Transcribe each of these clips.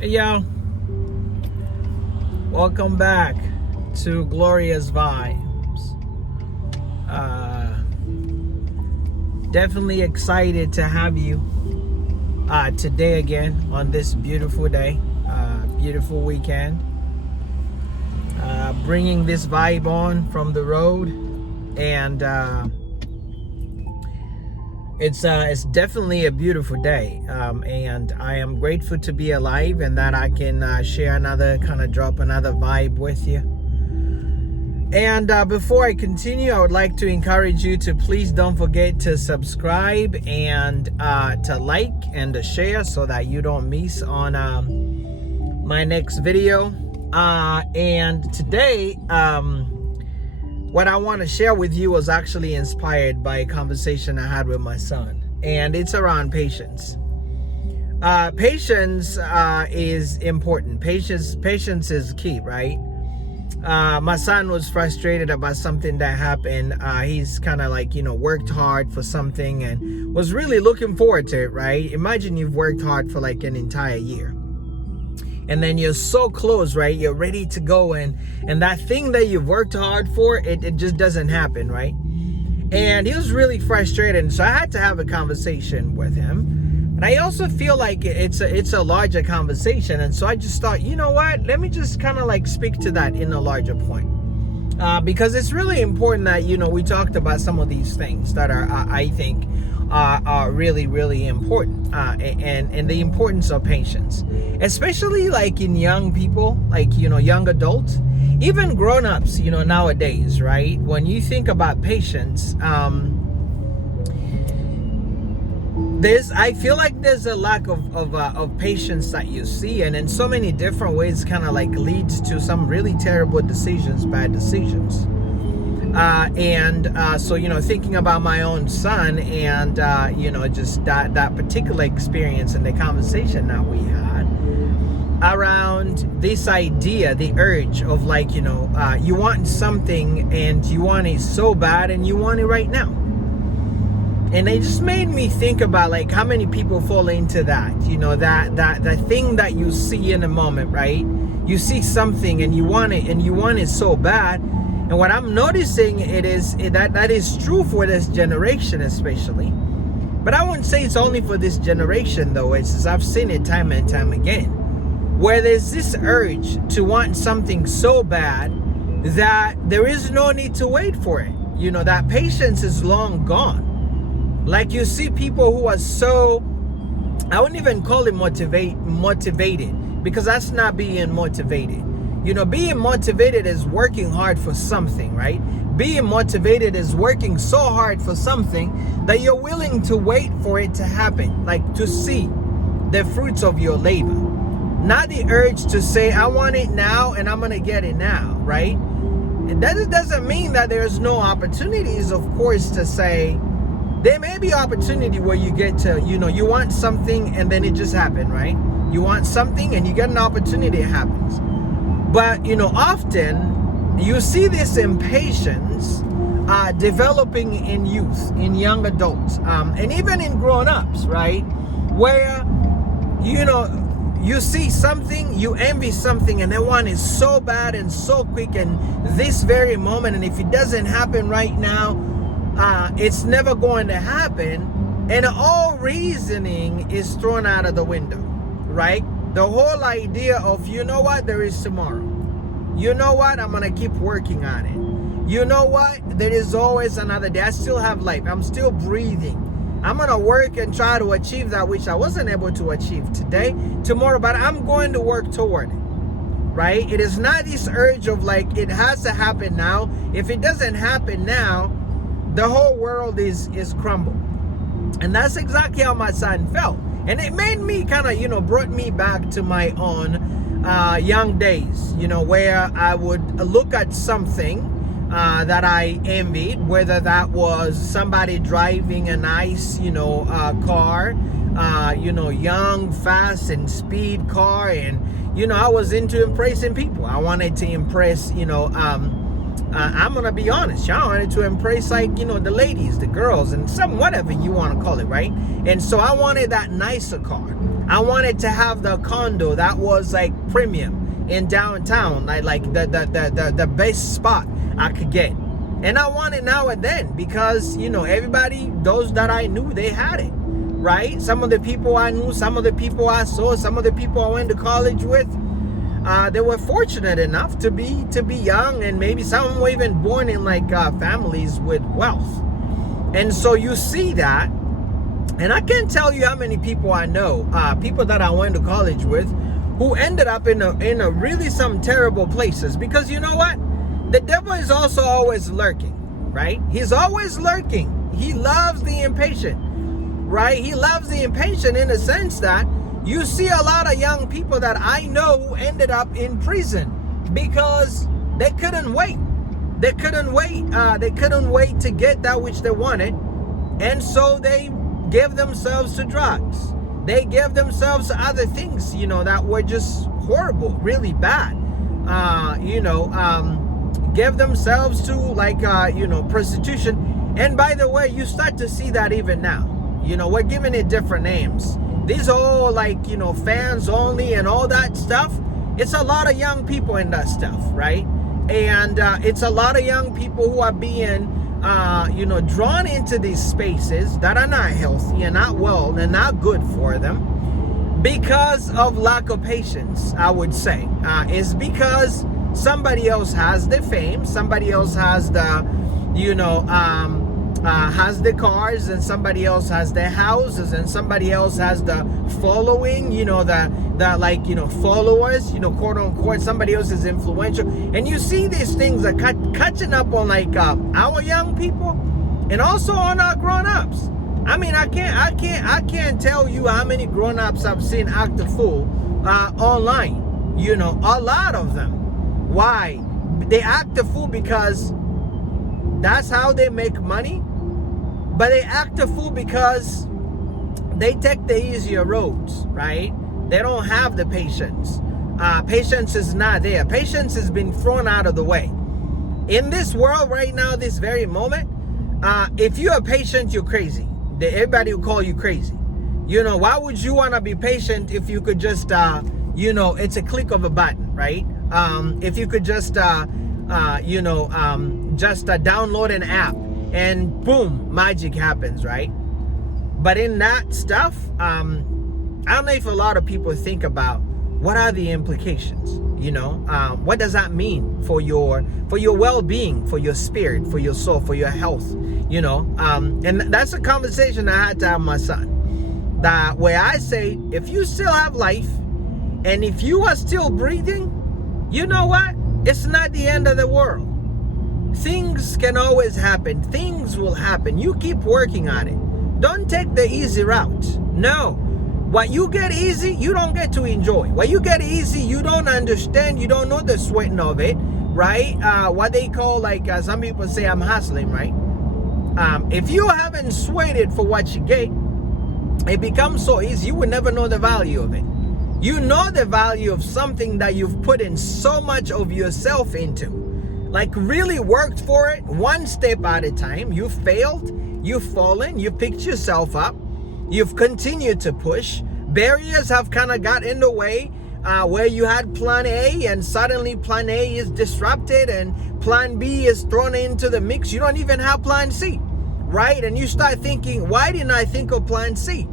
Hey yo, welcome back to Glorious Vibes. Definitely excited to have you today again on this beautiful day, beautiful weekend. Bringing this vibe on from the road, and it's definitely a beautiful day, and I am grateful to be alive and that I can share another drop another vibe with you. And before I continue, I would like to encourage you to please don't forget to subscribe and to like and to share so that you don't miss on my next video. And today, what I want to share with you was actually inspired by a conversation I had with my son, and it's around patience. Patience is important. Patience is key, right? My son was frustrated about something that happened. He's kind of worked hard for something and was really looking forward to it, right? Imagine you've worked hard for like an entire year. And then you're so close, right? You're ready to go, and that thing that you've worked hard for, it just doesn't happen, right? And he was really frustrated, and so I had to have a conversation with him. And I also feel like it's a larger conversation, and so I just thought, you know what? Let me just speak to that in a larger point. Because it's really important that, we talked about some of these things that are, I think, are really, really important, and the importance of patience, especially like in young people, young adults, even grown-ups, nowadays, right? When you think about patience, I feel like there's a lack of patience that you see, and in so many different ways leads to some really terrible decisions, bad decisions. So thinking about my own son and just that particular experience and the conversation that we had around this idea, the urge of you want something and you want it so bad and you want it right now. And it just made me think about how many people fall into that, that thing that you see in a moment, right? You see something and you want it so bad. And what I'm noticing that is true for this generation especially. But I wouldn't say it's only for this generation though. I've seen it time and time again, where there's this urge to want something so bad that there is no need to wait for it. That patience is long gone. Like you see people who are so, I wouldn't even call it motivated, because that's not being motivated. Being motivated is working hard for something, right? Being motivated is working so hard for something that you're willing to wait for it to happen, to see the fruits of your labor. Not the urge to say, I want it now and I'm going to get it now, right? And that doesn't mean that there's no opportunities, of course, to say, there may be opportunity where you get to, you want something and then it just happened, right? You want something and you get an opportunity, it happens. But, often you see this impatience developing in youth, in young adults, and even in grown-ups, right? Where, you see something, you envy something, and they want it so bad and so quick and this very moment. And if it doesn't happen right now, it's never going to happen. And all reasoning is thrown out of the window, right? The whole idea of, there is tomorrow. I'm going to keep working on it. There is always another day. I still have life. I'm still breathing. I'm going to work and try to achieve that which I wasn't able to achieve today, tomorrow, but I'm going to work toward it, right? It is not this urge of it has to happen now. If it doesn't happen now, the whole world is crumbled. And that's exactly how my son felt. And it made me brought me back to my own young days, where I would look at something that I envied, whether that was somebody driving a nice, car, young, fast and speed car. And, I was into impressing people. I wanted to impress, I'm gonna be honest, I wanted to impress the ladies, the girls, and whatever you want to call it, right? And so I wanted that nicer car. I wanted to have the condo that was like premium in downtown, like the best spot I could get. And I want it now and then because, you know, everybody, those that I knew, they had it, right? Some of the people I knew, some of the people I saw, some of the people I went to college with, they were fortunate enough to be young, and maybe some were even born in like families with wealth. And so you see that, and I can't tell you how many people I know, people that I went to college with, who ended up in a really some terrible places. Because you know what? The devil is also always lurking, right? He's always lurking. He loves the impatient, right? He loves the impatient in the sense that you see a lot of young people that I know who ended up in prison because they couldn't wait. They couldn't wait. They couldn't wait to get that which they wanted. And so they gave themselves to drugs. They gave themselves to other things, you know, that were just horrible, really bad. Give themselves to like, prostitution. And by the way, you start to see that even now. You know, we're giving it different names. These are all like, you know, fans only and all that stuff. It's a lot of young people in that stuff, right? And it's a lot of young people who are being, drawn into these spaces that are not healthy and not well and not good for them because of lack of patience, I would say. It's because somebody else has the fame, somebody else has the, has the cars, and somebody else has the houses, and somebody else has the following, the followers, quote unquote. Somebody else is influential, and you see these things are catching up on like our young people, and also on our grown-ups. I mean, I can't tell you how many grown-ups I've seen act a fool online. A lot of them. Why? They act a fool because that's how they make money. But they act a fool because they take the easier roads, right? They don't have the patience. Patience is not there. Patience has been thrown out of the way. In this world right now, this very moment, if you are patient, you're crazy. Everybody will call you crazy. Why would you want to be patient if you could just, it's a click of a button, right? If you could just, download an app and boom, magic happens, right? But in that stuff, I don't know if a lot of people think about what are the implications, what does that mean for your well-being, for your spirit, for your soul, for your health, and that's a conversation I had to have with my son, that where I say, if you still have life and if you are still breathing, you know what? It's not the end of the world. Things can always happen. Things will happen. You keep working on it. Don't take the easy route. No. What you get easy, you don't get to enjoy. What you get easy, you don't understand. You don't know the sweating of it, right? What they call, like, some people say, I'm hustling, right? If you haven't sweated for what you get, it becomes so easy. You will never know the value of it. You know the value of something that you've put in so much of yourself into. Like really worked for it, one step at a time. You failed, you've fallen, you picked yourself up, you've continued to push. Barriers have kind of got in the way where you had plan A and suddenly plan A is disrupted and plan B is thrown into the mix. You don't even have plan C, right? And you start thinking, why didn't I think of plan C?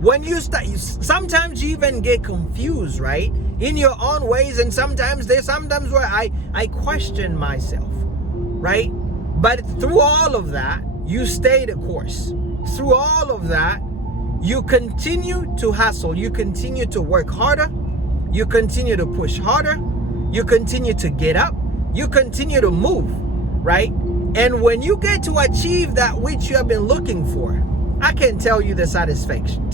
When you start, sometimes you even get confused, right? In your own ways, and sometimes where I question myself, right? But through all of that, you stay the course. Through all of that, you continue to hustle. You continue to work harder. You continue to push harder. You continue to get up. You continue to move, right? And when you get to achieve that which you have been looking for, I can tell you the satisfaction.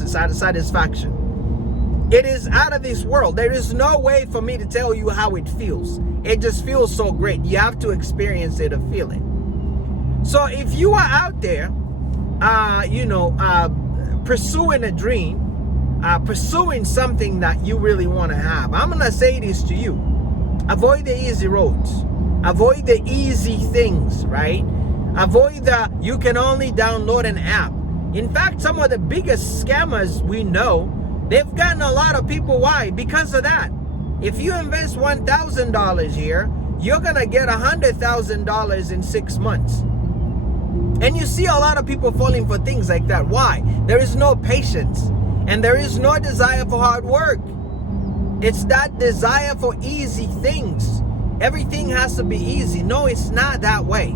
It is out of this world. There is no way for me to tell you how it feels. It just feels so great. You have to experience it or feel it. So if you are out there, pursuing a dream, pursuing something that you really want to have, I'm going to say this to you. Avoid the easy roads. Avoid the easy things, right? Avoid you can only download an app. In fact, some of the biggest scammers we know, They've gotten a lot of people. Why? Because of that. If you invest $1,000 here, you're going to get $100,000 in 6 months. And you see a lot of people falling for things like that. Why? There is no patience. And there is no desire for hard work. It's that desire for easy things. Everything has to be easy. No, it's not that way.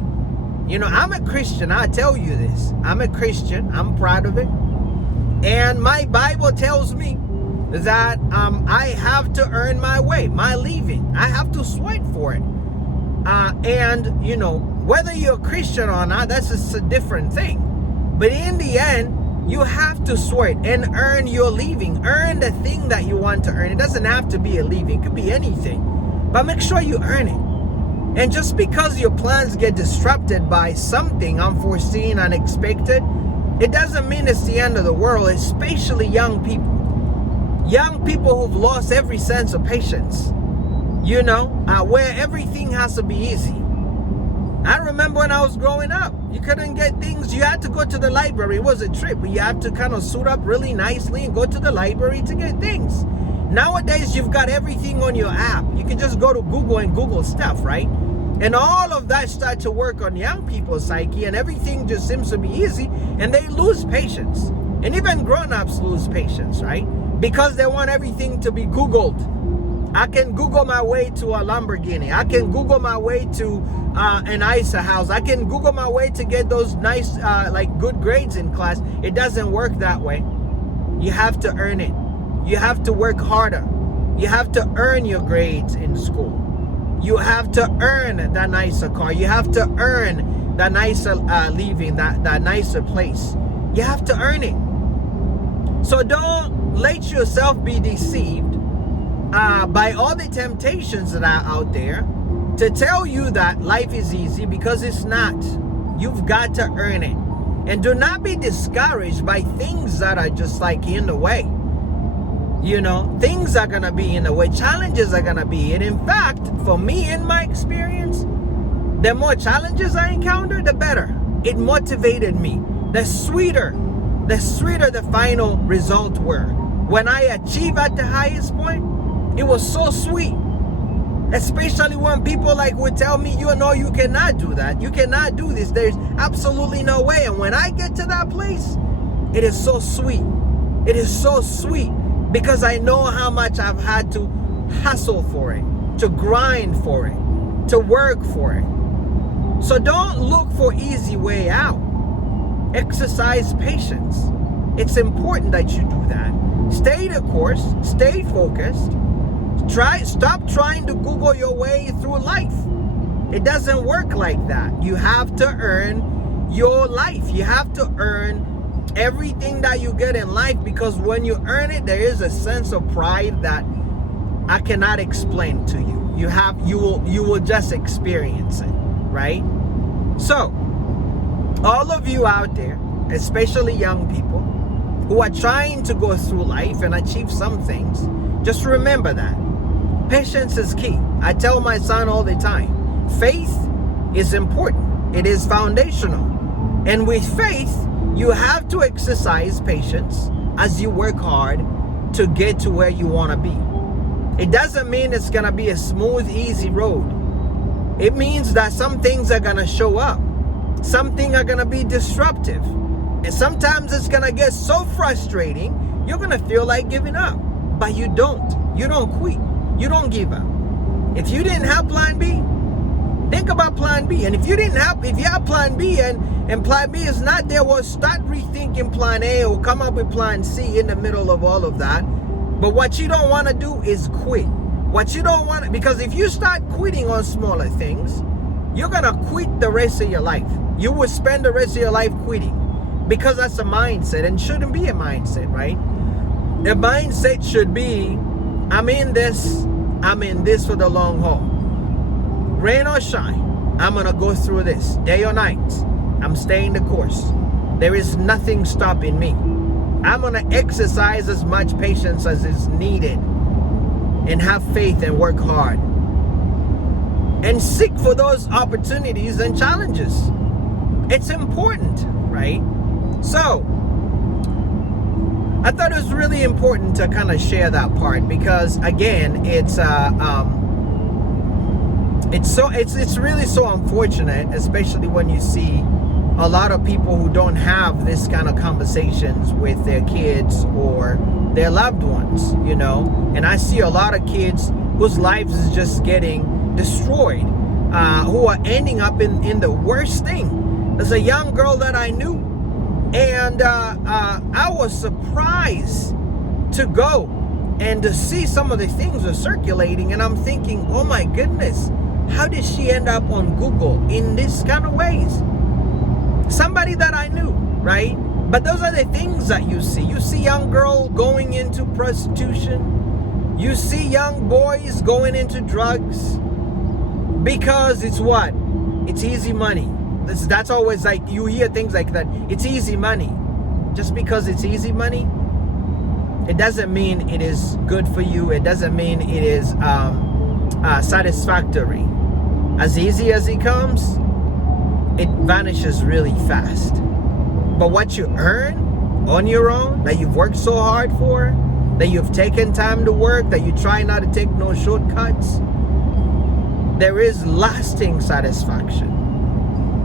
You know, I'm a Christian. I tell you this. I'm a Christian. I'm proud of it. And my Bible tells me that I have to earn my way, my living. I have to sweat for it. And, you know, whether you're a Christian or not, that's just a different thing. But in the end, you have to sweat and earn your living. Earn the thing that you want to earn. It doesn't have to be a living. It could be anything. But make sure you earn it. And just because your plans get disrupted by something unforeseen, unexpected, it doesn't mean it's the end of the world, especially young people. Young people who've lost every sense of patience. You know, where everything has to be easy. I remember when I was growing up, you couldn't get things. You had to go to the library. It was a trip. You had to kind of suit up really nicely and go to the library to get things. Nowadays, you've got everything on your app. You can just go to Google and Google stuff, right? And all of that starts to work on young people's psyche, and everything just seems to be easy, and they lose patience. And even grown-ups lose patience, right? Because they want everything to be Googled. I can Google my way to a Lamborghini. I can Google my way to an ISA house. I can Google my way to get those nice, like good grades in class. It doesn't work that way. You have to earn it. You have to work harder. You have to earn your grades in school. You have to earn that nicer car. You have to earn that nicer living, that nicer place. You have to earn it. So don't let yourself be deceived by all the temptations that are out there to tell you that life is easy, because it's not. You've got to earn it. And do not be discouraged by things that are just like in the way. You know, things are going to be in the way. Challenges are going to be. And in fact, for me, in my experience, the more challenges I encountered, the better. It motivated me. The sweeter the final result were. When I achieved at the highest point, it was so sweet. Especially when people like would tell me, you know, you cannot do that. You cannot do this. There's absolutely no way. And when I get to that place, it is so sweet. It is so sweet because I know how much I've had to hustle for it, to grind for it, to work for it. So don't look for easy way out. Exercise patience. It's important that you do that. Stay the course. Stay focused. Stop trying to Google your way through life. It doesn't work like that. You have to earn your life. You have to earn everything that you get in life, because when you earn it, there is a sense of pride that I cannot explain to you. You will just experience it, right? So, all of you out there, especially young people who are trying to go through life and achieve some things, just remember that patience is key. I tell my son all the time, faith is important. It is foundational. And with faith, you have to exercise patience as you work hard to get to where you want to be. It doesn't mean it's going to be a smooth, easy road. It means that some things are going to show up. Some things are going to be disruptive. And sometimes it's going to get so frustrating, you're going to feel like giving up. But you don't. You don't quit. You don't give up. If you didn't have plan B, think about plan B. And if you have plan B and plan B is not there, well, start rethinking plan A or come up with plan C in the middle of all of that. But what you don't want to do is quit. What you don't want to, because if you start quitting on smaller things, you're going to quit the rest of your life. You will spend the rest of your life quitting, because that's a mindset, and shouldn't be a mindset, right? The mindset should be, I'm in this for the long haul. Rain or shine, I'm going to go through this. Day or night, I'm staying the course. There is nothing stopping me. I'm going to exercise as much patience as is needed and have faith and work hard. And seek for those opportunities and challenges. It's important, right? So, I thought it was really important to kind of share that part, because again, it's really so unfortunate, especially when you see a lot of people who don't have this kind of conversations with their kids or their loved ones, you know. And I see a lot of kids whose lives is just getting destroyed, who are ending up in the worst thing. There's a young girl that I knew, and I was surprised to go and to see some of the things are circulating, and I'm thinking, oh my goodness, how did she end up on Google in this kind of ways? Somebody that I knew, right? But those are the things that you see. You see young girls going into prostitution. You see young boys going into drugs, because it's what? It's easy money. That's always like, you hear things like that. It's easy money. Just because it's easy money, it doesn't mean it is good for you. It doesn't mean it is satisfactory. As easy as it comes, it vanishes really fast. But what you earn on your own, that you've worked so hard for, that you've taken time to work, that you try not to take no shortcuts, there is lasting satisfaction.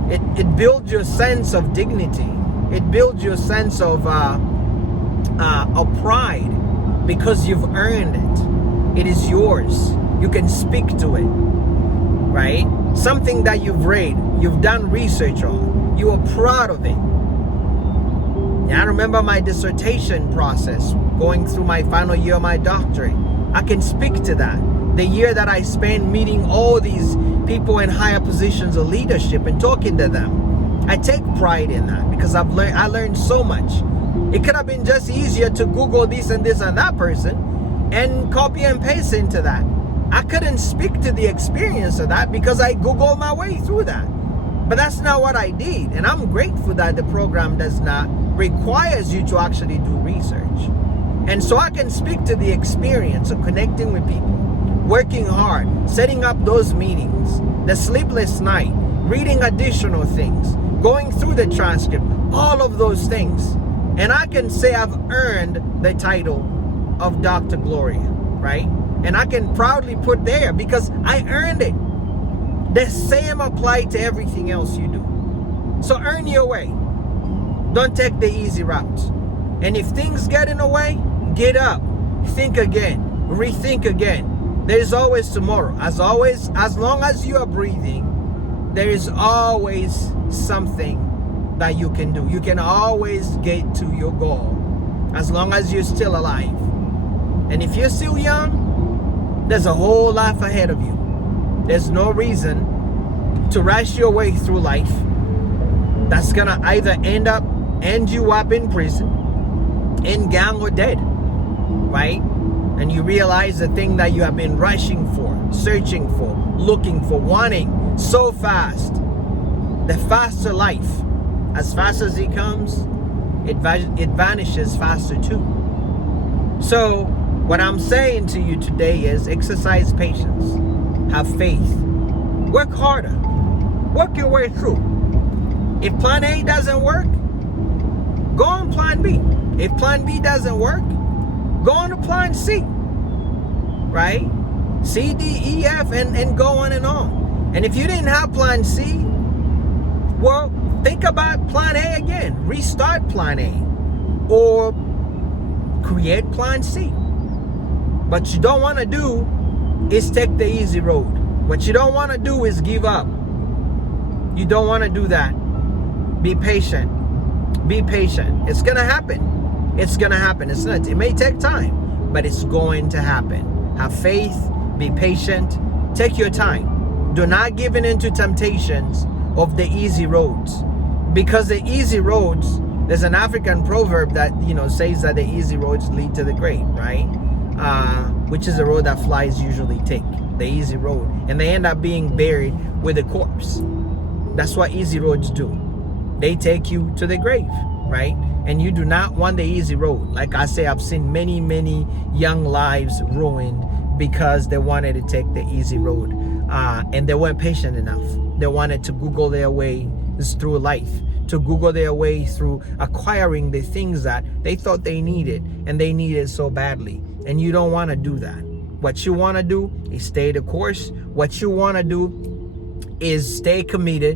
It builds your sense of dignity. It builds your sense of pride, because you've earned it. It is yours. You can speak to it, right? Something that you've read, you've done research on, you are proud of it. And I remember my dissertation process, going through my final year of my doctorate. I can speak to that. The year that I spent meeting all these people in higher positions of leadership and talking to them, I take pride in that, because I learned so much. It could have been just easier to Google this and that person and copy and paste into that. I couldn't speak to the experience of that because I Googled my way through that. But that's not what I did. And I'm grateful that the program does not requires you to actually do research. And so I can speak to the experience of connecting with people, working hard, setting up those meetings, the sleepless night, reading additional things, going through the transcript, all of those things. And I can say I've earned the title of Dr. Gloria, right? And I can proudly put there, because I earned it. The same apply to everything else you do. So earn your way. Don't take the easy route. And if things get in the way, get up, think again, rethink again. There's always tomorrow. As always, as long as you are breathing, there is always something that you can do. You can always get to your goal as long as you're still alive. And if you're still young, there's a whole life ahead of you. There's no reason to rush your way through life that's gonna either end you up in prison, in gang, or dead, right? And you realize the thing that you have been rushing for, searching for, looking for, wanting so fast, the faster life, as fast as it comes, it vanishes faster too. So what I'm saying to you today is exercise patience, have faith, work harder, work your way through. If plan A doesn't work, go on plan B. If plan B doesn't work, go on to plan C, right? C, D, E, F, and go on and on. And if you didn't have plan C, well, think about plan A again. Restart plan A, or create plan C. What you don't want to do is take the easy road. What you don't want to do is give up. You don't want to do that. Be patient. Be patient. It's going to happen. It's going to happen. It may take time, but it's going to happen. Have faith. Be patient. Take your time. Do not give in to temptations of the easy roads. Because the easy roads, there's an African proverb that, says that the easy roads lead to the grave, right? Which is the road that flies usually take, the easy road. And they end up being buried with a corpse. That's what easy roads do. They take you to the grave, right? And you do not want the easy road. Like I say, I've seen many, many young lives ruined because they wanted to take the easy road. And they weren't patient enough. They wanted to Google their way through life, to Google their way through acquiring the things that they thought they needed, and they needed so badly. And you don't want to do that. What you want to do is stay the course. What you want to do is stay committed.